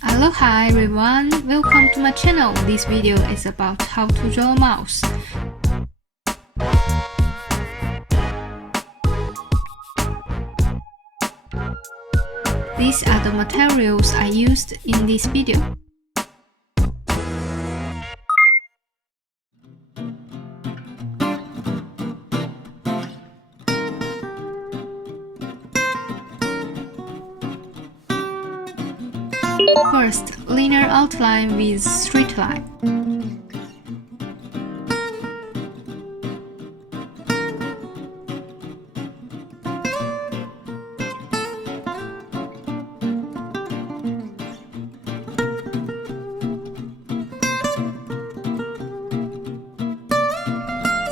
Hello, hi everyone, welcome to my channel. This video is about how to draw a mouse. These are the materials I used in this video. First, linear outline with straight line.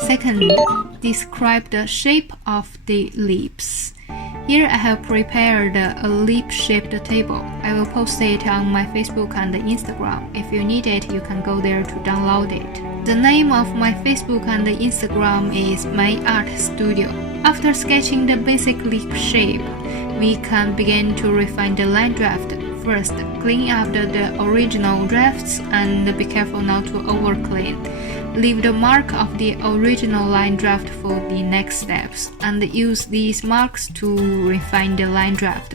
Second, describe the shape of the lips. Here I have prepared a lip-shaped table. I will post it on my Facebook and Instagram. If you need it, you can go there to download it. The name of my Facebook and Instagram is MEIartstudio. After sketching the basic lip shape, we can begin to refine the line draft. First, clean up the original drafts and be careful not to over-clean. Leave the mark of the original line draft for the next steps, and use these marks to refine the line draft.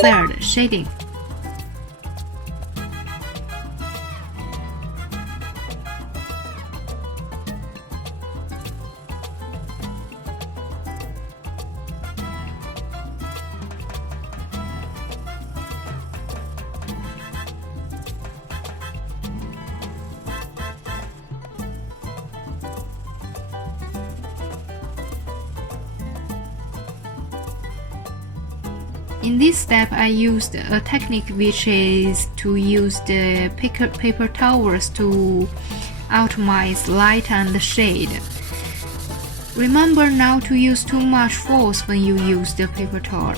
Third, shading. In this step, I used a technique which is to use the paper towels to optimize light and shade. Remember not to use too much force when you use the paper towel.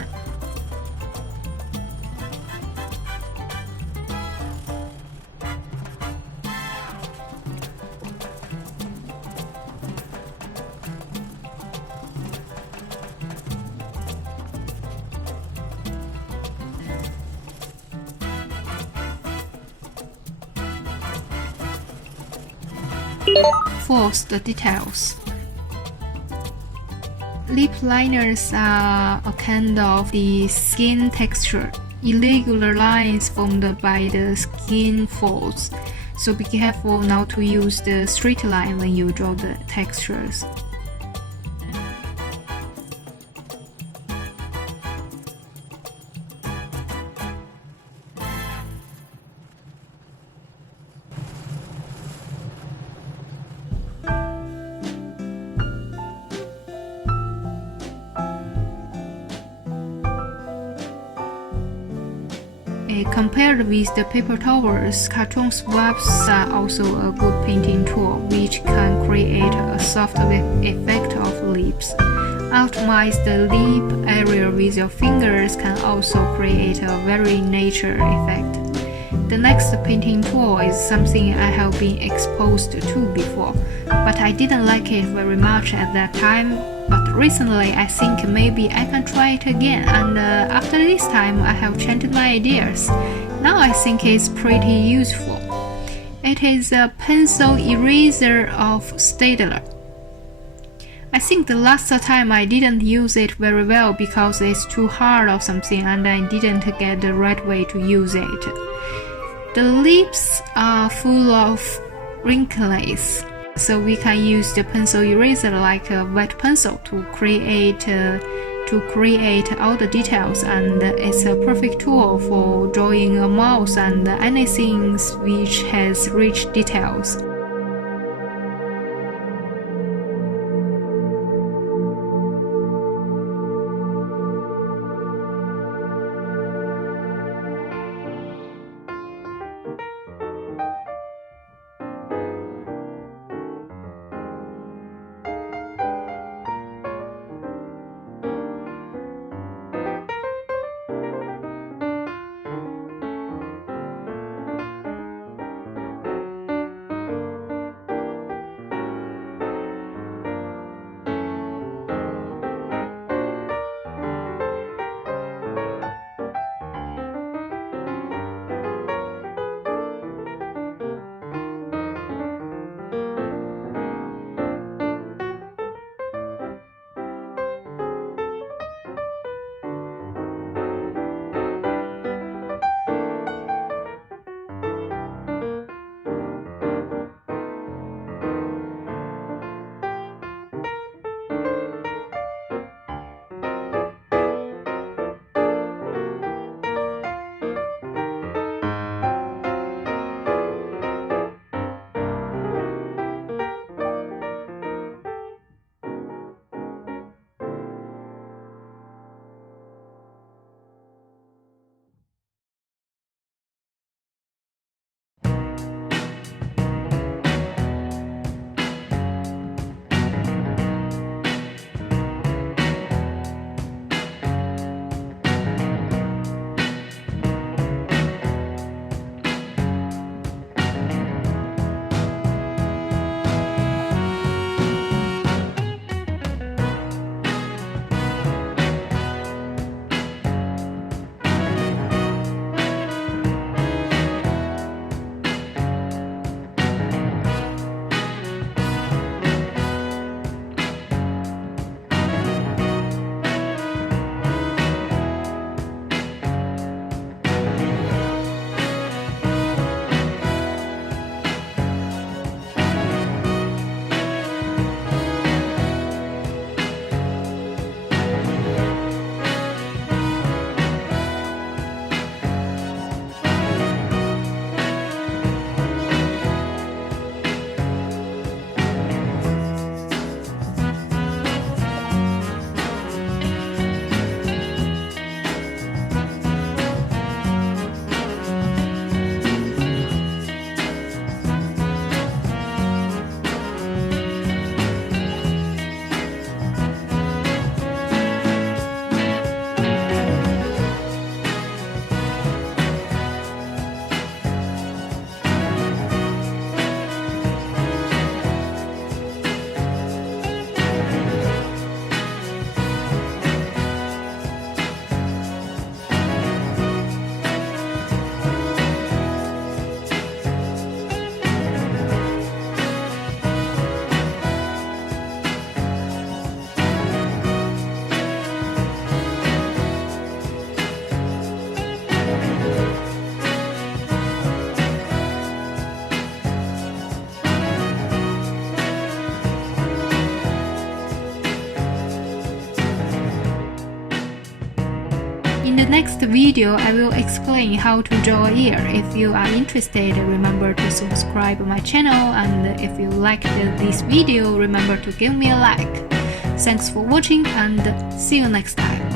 Fourth, the details. Lip liners are a kind of the skin texture, irregular lines formed by the skin folds, so be careful not to use the straight line when you draw the textures. Compared with the paper towels, cartoon swabs are also a good painting tool which can create a soft effect of lips. Optimize the lip area with your fingers can also create a very nature effect. The next painting tool is something I have been exposed to before, but I didn't like it very much at that time. But recently I think maybe I can try it again, and after this time I have changed my ideas. Now I think it's pretty useful. It is a pencil eraser of Staedtler. I think the last time I didn't use it very well because it's too hard or something and I didn't get the right way to use it. The lips are full of wrinkles, so we can use the pencil eraser like a wet pencil to create all the details, and it's a perfect tool for drawing a mouse and anything which has rich details. In the next video, I will explain how to draw an ear. If you are interested, remember to subscribe my channel, and if you liked this video, remember to give me a like. Thanks for watching and see you next time.